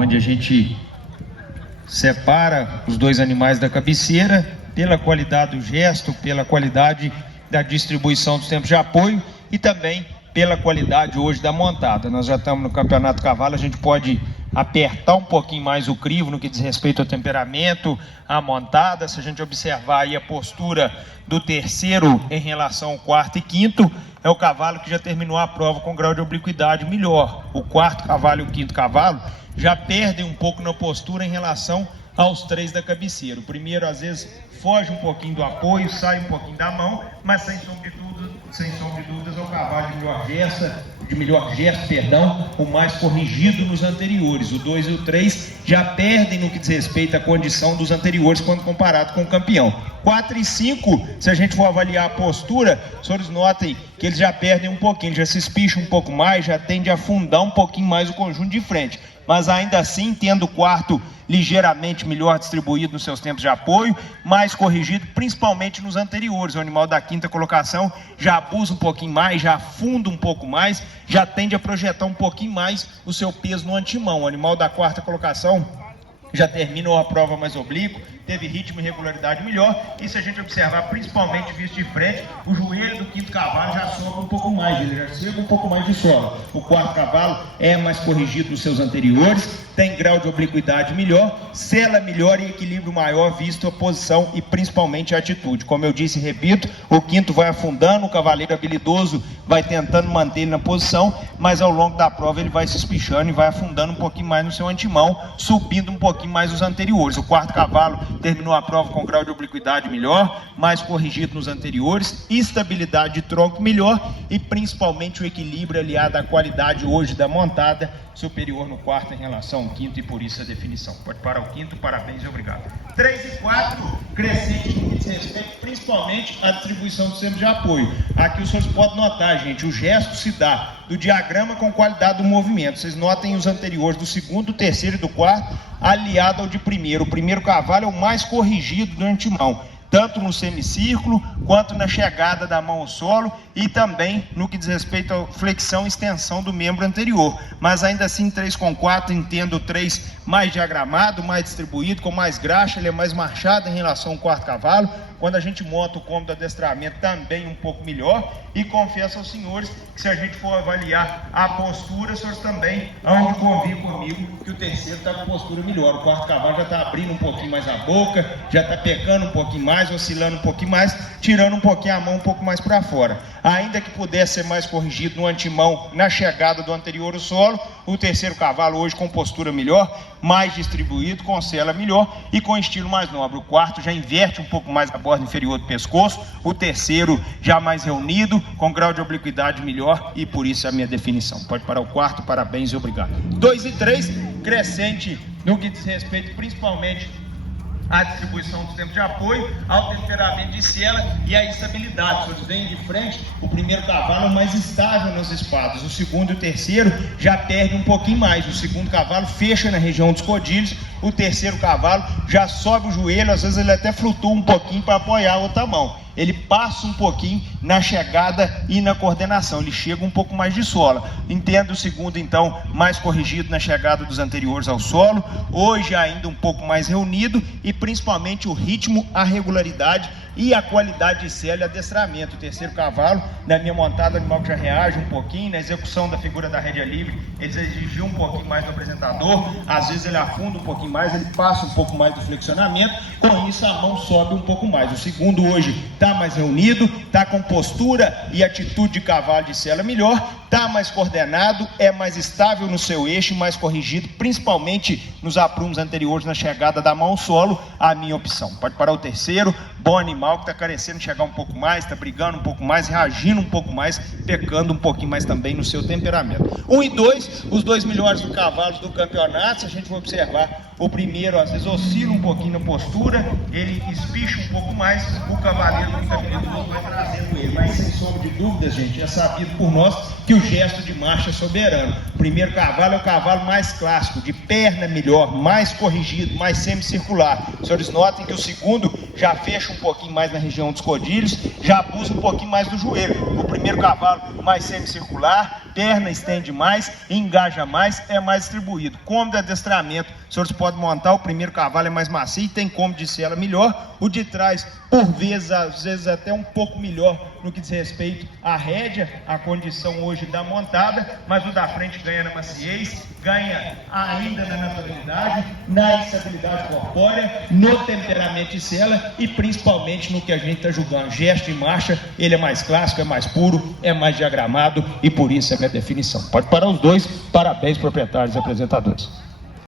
onde a gente separa os dois animais da cabeceira pela qualidade do gesto, pela qualidade da distribuição dos tempos de apoio e também pela qualidade hoje da montada. Nós já estamos no Campeonato Cavalo, a gente pode apertar um pouquinho mais o crivo no que diz respeito ao temperamento, à montada. Se a gente observar aí a postura do terceiro em relação ao quarto e quinto, é o cavalo que já terminou a prova com grau de obliquidade melhor. O quarto cavalo e o quinto cavalo já perdem um pouco na postura em relação aos três da cabeceira. O primeiro às vezes foge um pouquinho do apoio, sai um pouquinho da mão, mas sem sombra de dúvidas é o cavalo de melhor gesto, o mais corrigido nos anteriores. O 2 e o 3 já perdem no que diz respeito à condição dos anteriores quando comparado com o campeão. 4 e 5, se a gente for avaliar a postura, os senhores notem que eles já perdem um pouquinho, já se espicham um pouco mais, já tende a afundar um pouquinho mais o conjunto de frente. Mas ainda assim, tendo o quarto ligeiramente melhor distribuído nos seus tempos de apoio, mais corrigido, principalmente nos anteriores. O animal da quinta colocação já abusa um pouquinho mais, já afunda um pouco mais, já tende a projetar um pouquinho mais o seu peso no antemão. O animal da quarta colocação já terminou a prova mais oblíquo, teve ritmo e regularidade melhor, e se a gente observar, principalmente visto de frente, o joelho do quinto cavalo já sobra um pouco mais, ele já chega um pouco mais de sola. O quarto cavalo é mais corrigido dos seus anteriores, tem grau de obliquidade melhor, sela melhor e equilíbrio maior visto a posição e principalmente a atitude. Como eu disse e repito, o quinto vai afundando, o cavaleiro habilidoso vai tentando manter ele na posição, mas ao longo da prova ele vai se espichando e vai afundando um pouquinho mais no seu antemão, subindo um pouquinho mais os anteriores. O quarto cavalo terminou a prova com grau de obliquidade melhor, mais corrigido nos anteriores, estabilidade de tronco melhor e principalmente o equilíbrio aliado à qualidade hoje da montada superior no quarto em relação ao quinto, e por isso a definição. Pode parar o quinto, parabéns e obrigado. 3 e 4, crescente no que diz respeito principalmente à distribuição do centro de apoio. Aqui os senhores podem notar, gente, o gesto se dá do diagrama com qualidade do movimento. Vocês notem os anteriores do segundo, do terceiro e do quarto, aliado ao de primeiro. O primeiro cavalo é o mais corrigido do antemão, tanto no semicírculo, quanto na chegada da mão ao solo e também no que diz respeito à flexão e extensão do membro anterior. Mas ainda assim, 3 com 4, entendo o 3 mais diagramado, mais distribuído, com mais graxa, ele é mais marchado em relação ao quarto cavalo. Quando a gente monta o cômodo de adestramento, também um pouco melhor. E confesso aos senhores que se a gente for avaliar a postura, os senhores também hão de convir comigo que o terceiro está com postura melhor. O quarto cavalo já está abrindo um pouquinho mais a boca, já está pecando um pouquinho mais, oscilando um pouquinho mais, tirando um pouquinho a mão um pouco mais para fora. Ainda que pudesse ser mais corrigido no antemão, na chegada do anterior ao solo, o terceiro cavalo hoje com postura melhor, mais distribuído, com sela melhor e com estilo mais nobre. O quarto já inverte um pouco mais a borda inferior do pescoço, o terceiro já mais reunido, com grau de obliquidade melhor, e por isso é a minha definição. Pode parar o quarto, parabéns e obrigado. 2 e 3, crescente no que diz respeito principalmente à distribuição dos tempos de apoio, ao temperamento de sela e à estabilidade. Se vocês veem de frente, o primeiro cavalo é mais estável nas espadas, o segundo e o terceiro já perde um pouquinho mais. O segundo cavalo fecha na região dos codilhos, o terceiro cavalo já sobe o joelho, às vezes ele até flutua um pouquinho para apoiar a outra mão. Ele passa um pouquinho na chegada e na coordenação, ele chega um pouco mais de sola. Entendo o segundo, então, mais corrigido na chegada dos anteriores ao solo, hoje ainda um pouco mais reunido, e principalmente o ritmo, a regularidade e a qualidade de sela e adestramento. O terceiro cavalo, na minha montada, animal que já reage um pouquinho, na execução da figura da rédea livre, ele exigiu um pouquinho mais do apresentador, às vezes ele afunda um pouquinho mais, ele passa um pouco mais do flexionamento, com isso a mão sobe um pouco mais. O segundo hoje está mais reunido, está com postura e atitude de cavalo de sela melhor, está mais coordenado, é mais estável no seu eixo, mais corrigido, principalmente nos aprumos anteriores na chegada da mão ao solo, a minha opção. Pode parar o terceiro, bom animal que está carecendo de chegar um pouco mais, está brigando um pouco mais, reagindo um pouco mais, pecando um pouquinho mais também no seu temperamento. 1 e 2, os dois melhores cavalos do campeonato. Se a gente for observar, o primeiro às vezes oscila um pouquinho na postura, ele espicha um pouco mais, o cavaleiro muito habilidoso vai trazendo ele. Mas sem sombra de dúvidas, gente, é sabido por nós que o gesto de marcha é soberano. O primeiro cavalo é o cavalo mais clássico, de perna melhor, mais corrigido, mais semicircular. Os senhores notem que o segundo já fecha um pouquinho mais na região dos codilhos, já abusa um pouquinho mais do joelho. O primeiro cavalo mais semicircular, perna estende mais, engaja mais, é mais distribuído. Cômodo de adestramento, os senhores podem montar, o primeiro cavalo é mais macio, tem cômodo de sela melhor, o de trás, por vezes, às vezes até um pouco melhor no que diz respeito à rédea, a condição hoje da montada, mas o da frente ganha na maciez, ganha ainda na naturalidade, na estabilidade corpórea, no temperamento de sela e principalmente no que a gente está julgando, gesto e marcha, ele é mais clássico, é mais puro, é mais diagramado e por isso é minha definição. Pode parar os dois, parabéns proprietários e apresentadores.